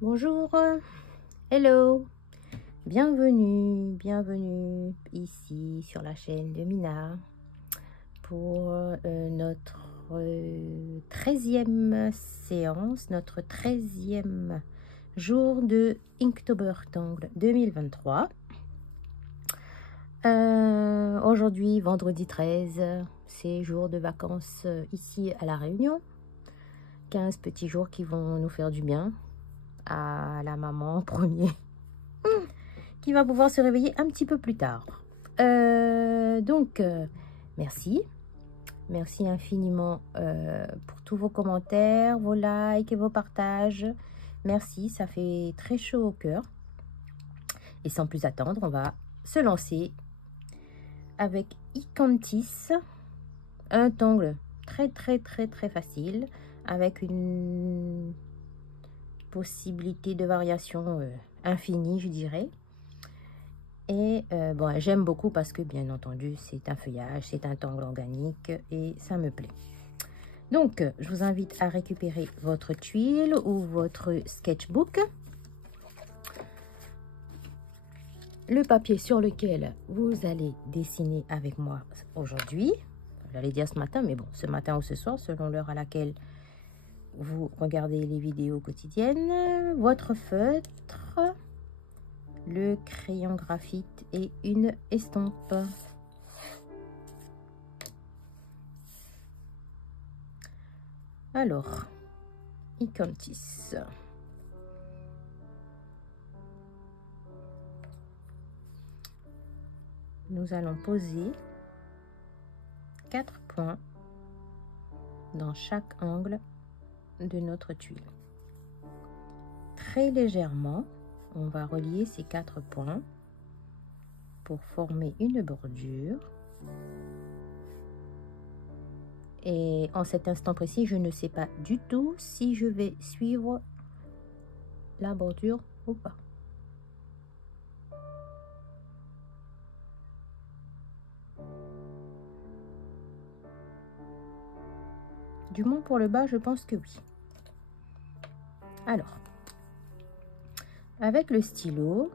Bonjour, hello, bienvenue ici sur la chaîne de Mina pour notre 13e séance, notre 13e jour de Inktobertangle 2023. Aujourd'hui, vendredi 13, c'est jour de vacances ici à La Réunion. 15 petits jours qui vont nous faire du bien. À la maman en premier qui va pouvoir se réveiller un petit peu plus tard. Merci infiniment pour tous vos commentaires, vos likes et vos partages. Merci, ça fait très chaud au cœur. Et sans plus attendre, on va se lancer avec Ikantis, un tangle très facile avec une possibilité de variation infinie, je dirais. Et bon, j'aime beaucoup parce que bien entendu c'est un feuillage, c'est un tangle organique et ça me plaît. Donc je vous invite à récupérer votre tuile ou votre sketchbook, le papier sur lequel vous allez dessiner avec moi aujourd'hui. J'allais dire ce matin, mais bon, ce matin ou ce soir selon l'heure à laquelle vous regardez les vidéos quotidiennes, votre feutre, le crayon graphite et une estompe. Alors, Ikantis. Nous allons poser 4 points dans chaque angle de notre tuile. Très légèrement, on va relier ces 4 points pour former une bordure. Et en cet instant précis, je ne sais pas du tout si je vais suivre la bordure ou pas. Du moins pour le bas, je pense que oui. Alors, avec le stylo,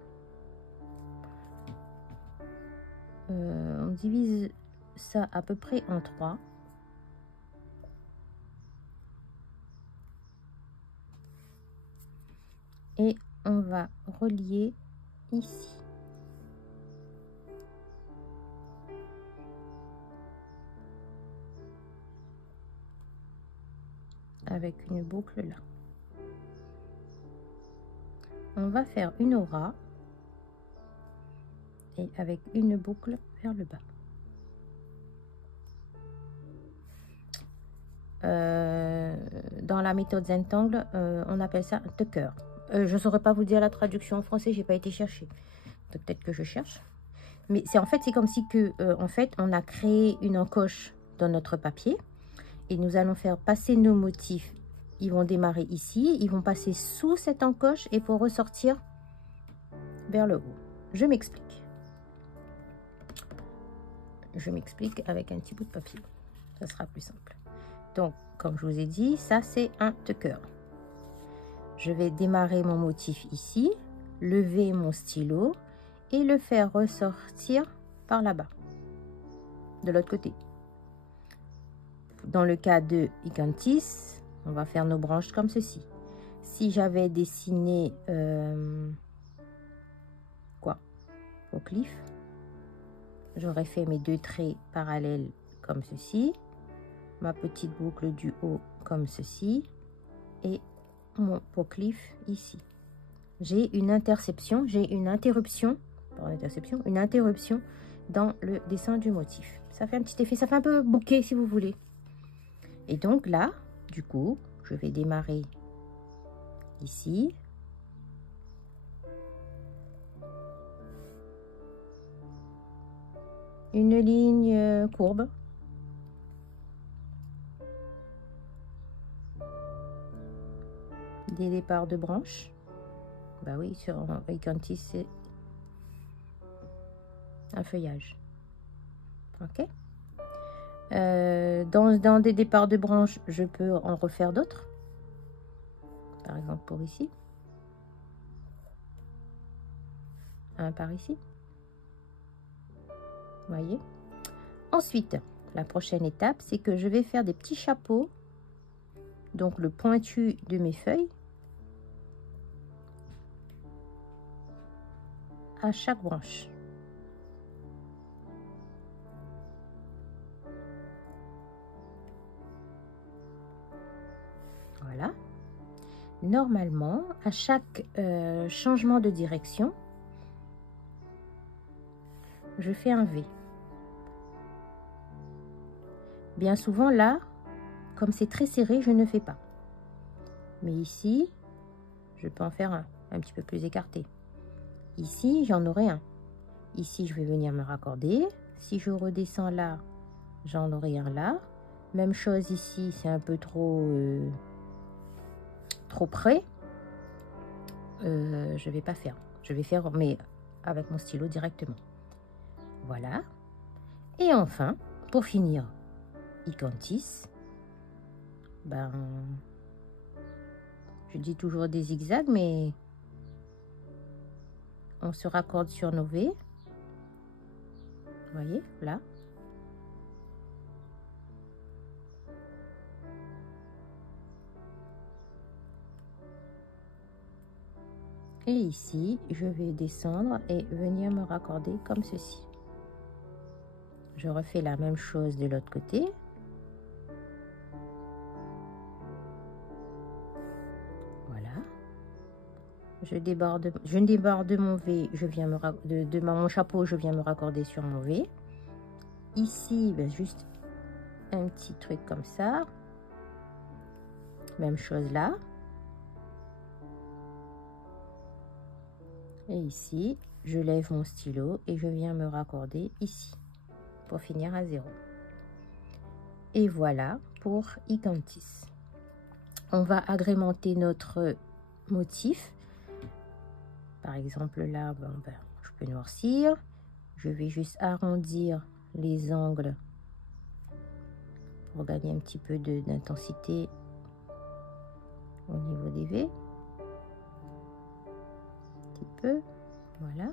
on divise ça à peu près en 3. Et on va relier ici. Avec une boucle là. On va faire une aura et avec une boucle vers le bas. Dans la méthode Zentangle, on appelle ça un tucker. Je ne saurais pas vous dire la traduction en français, j'ai pas été chercher. Peut-être que je cherche. Mais c'est en fait, c'est comme si que, en fait, on a créé une encoche dans notre papier et nous allons faire passer nos motifs. Ils vont démarrer ici, ils vont passer sous cette encoche et pour ressortir vers le haut. Je m'explique. Je m'explique avec un petit bout de papier. Ça sera plus simple. Donc, comme je vous ai dit, ça c'est un tucker. Je vais démarrer mon motif ici, lever mon stylo et le faire ressortir par là-bas, de l'autre côté. Dans le cas de Ikantis, on va faire nos branches comme ceci. Si j'avais dessiné au cliff, j'aurais fait mes 2 traits parallèles comme ceci, ma petite boucle du haut comme ceci et mon cliff ici. J'ai une interception, une interruption dans le dessin du motif. Ça fait un petit effet, ça fait un peu bouquet si vous voulez. Et donc là, du coup, je vais démarrer ici. Une ligne courbe. Des départs de branches. Bah oui, sur Ikantis, c'est un feuillage. Ok. Dans des départs de branches, je peux en refaire d'autres. Par exemple pour ici. un par ici. Voyez. Ensuite, la prochaine étape, c'est que je vais faire des petits chapeaux, donc le pointu de mes feuilles, à chaque branche. Voilà. Normalement, à chaque changement de direction, je fais un V. Bien souvent, là, comme c'est très serré, je ne fais pas. Mais ici, je peux en faire un petit peu plus écarté. Ici, j'en aurai un. Ici, je vais venir me raccorder. Si je redescends là, j'en aurai un là. Même chose ici, c'est un peu trop près. Je vais pas faire. Je vais faire, mais avec mon stylo directement. Voilà. Et enfin, pour finir, Icantis, ben, je dis toujours des zigzags, mais on se raccorde sur nos V. Vous voyez, là. Et ici, je vais descendre et venir me raccorder comme ceci. Je refais la même chose de l'autre côté. Voilà. Je déborde mon V, je viens de mon chapeau, je viens me raccorder sur mon V. Ici, ben, juste un petit truc comme ça. Même chose là. Et ici, je lève mon stylo et je viens me raccorder ici pour finir à 0. Et voilà pour Icantis. On va agrémenter notre motif. Par exemple là, bon, ben, je peux noircir. Je vais juste arrondir les angles pour gagner un petit peu d'intensité au niveau des V. Un petit peu, voilà.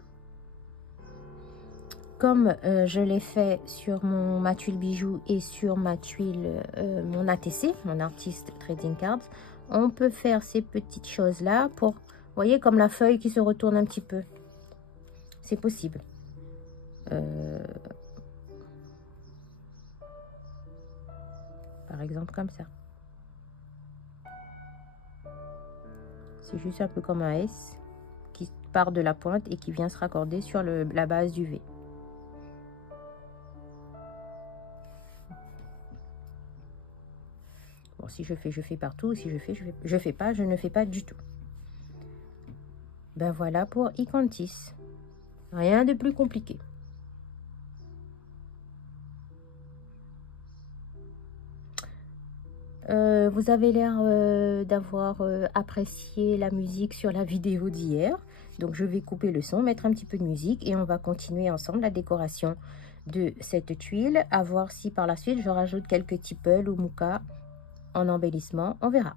Comme je l'ai fait sur ma tuile bijou et sur ma tuile, mon ATC, mon Artist Trading Cards, on peut faire ces petites choses-là pour, vous voyez, comme la feuille qui se retourne un petit peu. C'est possible. Par exemple, comme ça. C'est juste un peu comme un S qui part de la pointe et qui vient se raccorder sur la base du V. Bon, si je fais partout. Si je fais pas, je ne fais pas du tout. Ben voilà pour Icantis. Rien de plus compliqué. Vous avez l'air d'avoir apprécié la musique sur la vidéo d'hier. Donc je vais couper le son, mettre un petit peu de musique et on va continuer ensemble la décoration de cette tuile. À voir si par la suite je rajoute quelques tipels ou mouka en embellissement, on verra.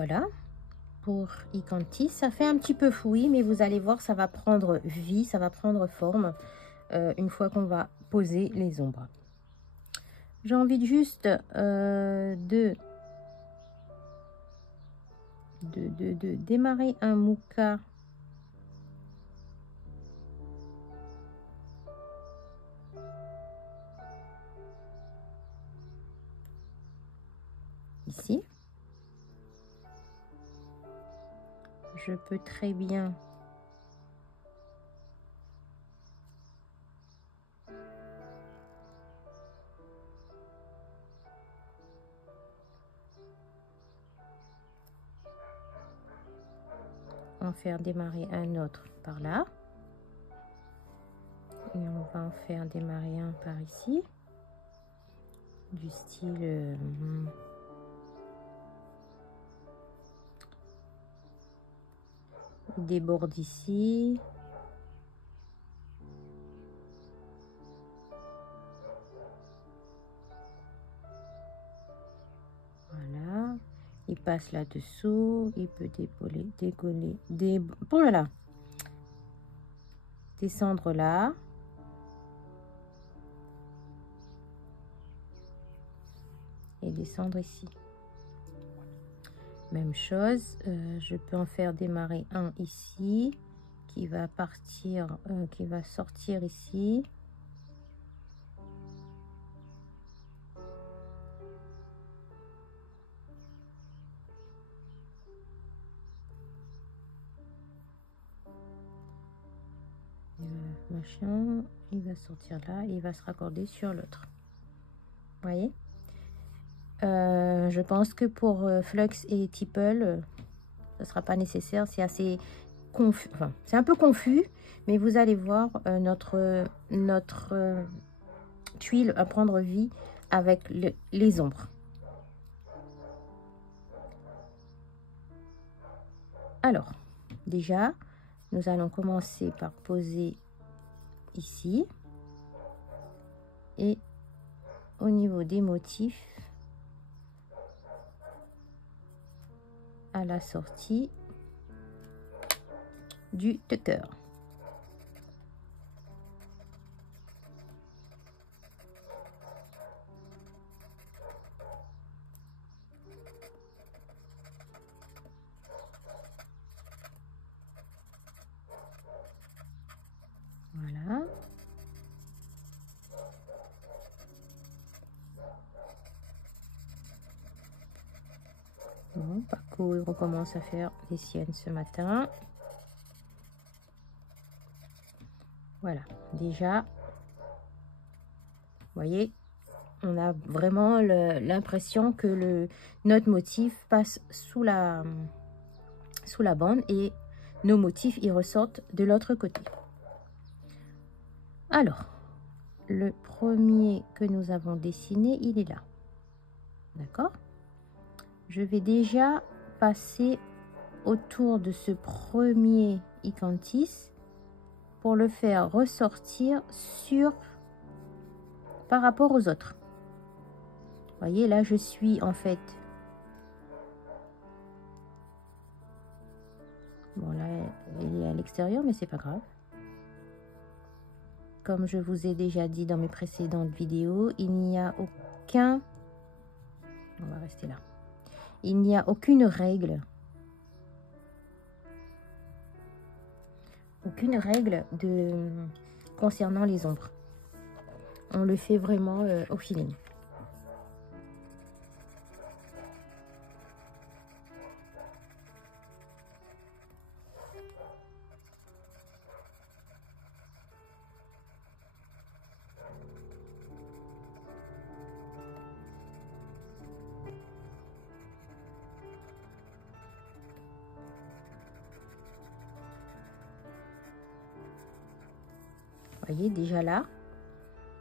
voilà pour Icantis. Ça fait un petit peu fouillis, mais vous allez voir, ça va prendre vie, ça va prendre forme une fois qu'on va poser les ombres. J'ai envie de juste de démarrer un Muka ici. Je peux très bien en faire démarrer un autre par là. Et on va en faire démarrer un par ici. Du style... des bords ici. Voilà. Il passe là-dessous. Il peut voilà. Descendre là. Et descendre ici. Même chose, je peux en faire démarrer un ici, qui va partir, qui va sortir ici. Machin, il va sortir là, et il va se raccorder sur l'autre. Vous voyez? Je pense que pour Flux et Tipple, ce sera pas nécessaire. C'est assez confus. Enfin, c'est un peu confus, mais vous allez voir notre tuile à prendre vie avec les ombres. Alors, déjà, nous allons commencer par poser ici et au niveau des motifs, à la sortie du tucker. Voilà. Bon, Paco, il recommence à faire les siennes ce matin. Voilà, déjà, vous voyez, on a vraiment l'impression que notre motif passe sous la bande et nos motifs, ils ressortent de l'autre côté. Alors, le premier que nous avons dessiné, il est là. D'accord? Je vais déjà passer autour de ce premier Icantis pour le faire ressortir par rapport aux autres. Vous voyez, là, je suis en fait... Bon, là, il est à l'extérieur, mais c'est pas grave. Comme je vous ai déjà dit dans mes précédentes vidéos, il n'y a aucun... On va rester là. Il n'y a aucune règle. Aucune règle concernant les ombres. On le fait vraiment au feeling. Vous voyez, déjà là,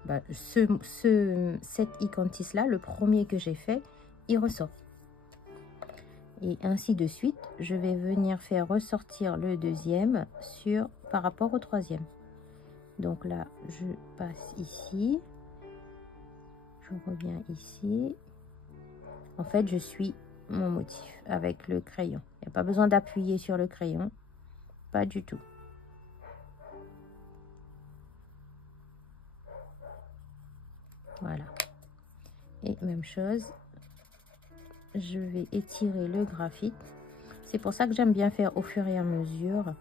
bah, cet Icantis là, le premier que j'ai fait, il ressort. Et ainsi de suite, je vais venir faire ressortir le deuxième par rapport au troisième. Donc là, je passe ici. Je reviens ici. En fait, je suis mon motif avec le crayon. Il n'y a pas besoin d'appuyer sur le crayon, pas du tout. Voilà. Et même chose, je vais étirer le graphite. C'est pour ça que j'aime bien faire au fur et à mesure.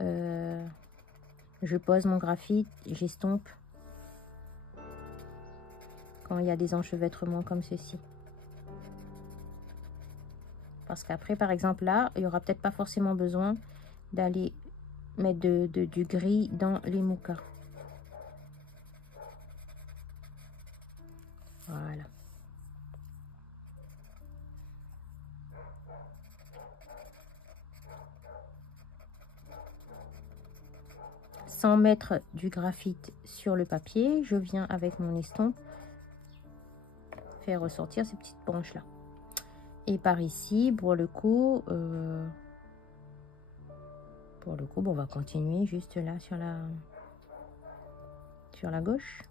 Je pose mon graphite, j'estompe quand il y a des enchevêtrements comme ceci. Parce qu'après, par exemple, là, il n'y aura peut-être pas forcément besoin d'aller mettre du gris dans les moukas. Voilà. Sans mettre du graphite sur le papier, je viens avec mon estompe faire ressortir ces petites branches là. Et par ici, pour le coup, bon, on va continuer juste là sur la gauche.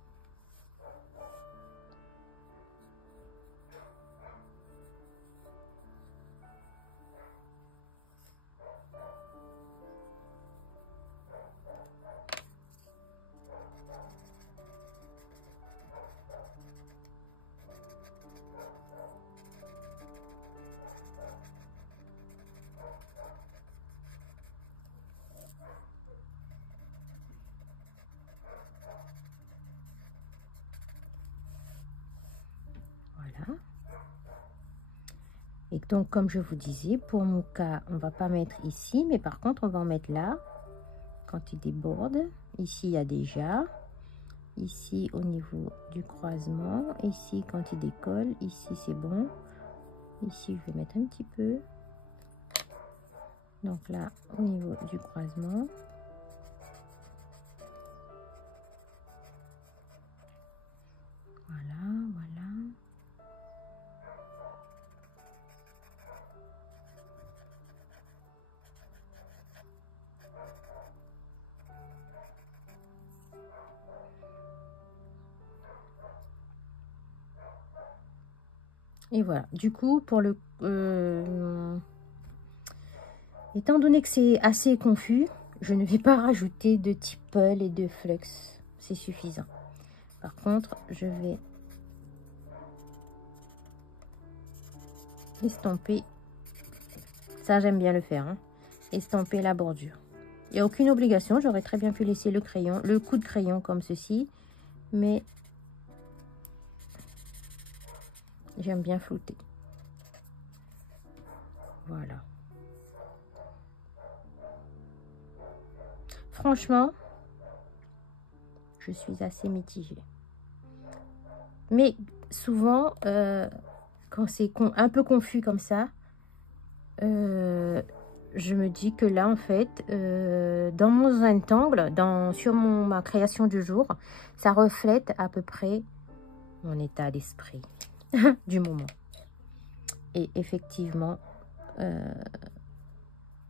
Voilà. Et donc, comme je vous disais, pour mon cas, on va pas mettre ici, mais par contre, on va en mettre là, quand il déborde. Ici, il y a déjà. Ici, au niveau du croisement. Ici, quand il décolle. Ici, c'est bon. Ici, je vais mettre un petit peu. Donc là, au niveau du croisement. Voilà, voilà. Et voilà. Du coup, pour le... étant donné que c'est assez confus, je ne vais pas rajouter de tipple et de flux. C'est suffisant. Par contre, je vais estomper. Ça, j'aime bien le faire. Hein. Estomper la bordure. Il n'y a aucune obligation. J'aurais très bien pu laisser le crayon, le coup de crayon comme ceci. Mais j'aime bien flouter. Voilà. Franchement, je suis assez mitigée. Mais souvent, quand c'est un peu confus comme ça, je me dis que là, en fait, dans mon Zentangle, sur ma création du jour, ça reflète à peu près mon état d'esprit du moment. Et effectivement,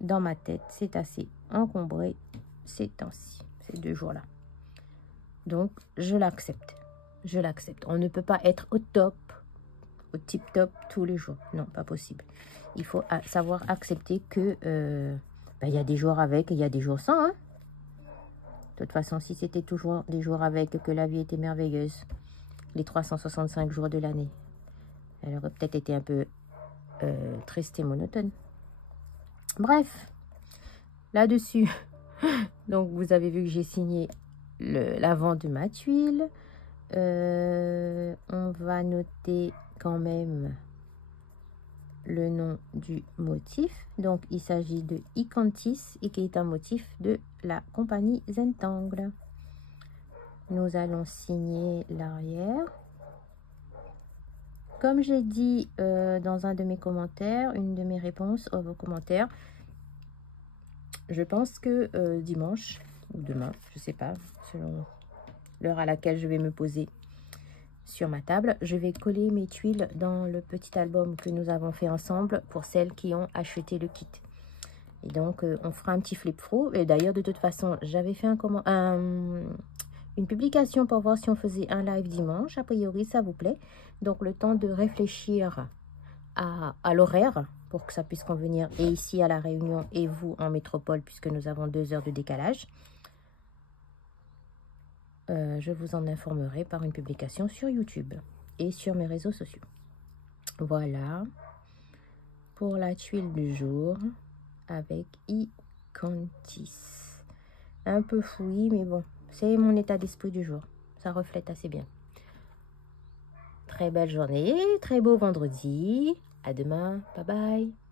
dans ma tête, c'est assez encombré ces temps-ci, ces 2 jours-là. Donc, je l'accepte. Je l'accepte. On ne peut pas être au top, au tip-top tous les jours. Non, pas possible. Il faut savoir accepter que il y a des jours avec et il y a des jours sans. Hein. De toute façon, si c'était toujours des jours avec, que la vie était merveilleuse, les 365 jours de l'année, elle aurait peut-être été un peu triste et monotone. Bref, là-dessus, donc vous avez vu que j'ai signé l'avant de ma tuile. On va noter quand même le nom du motif. Donc, il s'agit de Icantis et qui est un motif de la compagnie Zentangle. Nous allons signer l'arrière. Comme j'ai dit dans un de mes commentaires, une de mes réponses à vos commentaires, je pense que dimanche ou demain, je sais pas, selon l'heure à laquelle je vais me poser sur ma table, je vais coller mes tuiles dans le petit album que nous avons fait ensemble pour celles qui ont acheté le kit. Et donc, on fera un petit flip-through. Et d'ailleurs, de toute façon, j'avais fait une publication pour voir si on faisait un live dimanche. A priori, ça vous plaît. Donc, le temps de réfléchir à l'horaire pour que ça puisse convenir, et ici à La Réunion et vous en métropole, puisque nous avons 2 heures de décalage. Je vous en informerai par une publication sur YouTube et sur mes réseaux sociaux. Voilà pour la tuile du jour avec Icanthis. Un peu fouillis, mais bon, c'est mon état d'esprit du jour. Ça reflète assez bien. Très belle journée, très beau vendredi. À demain. Bye bye.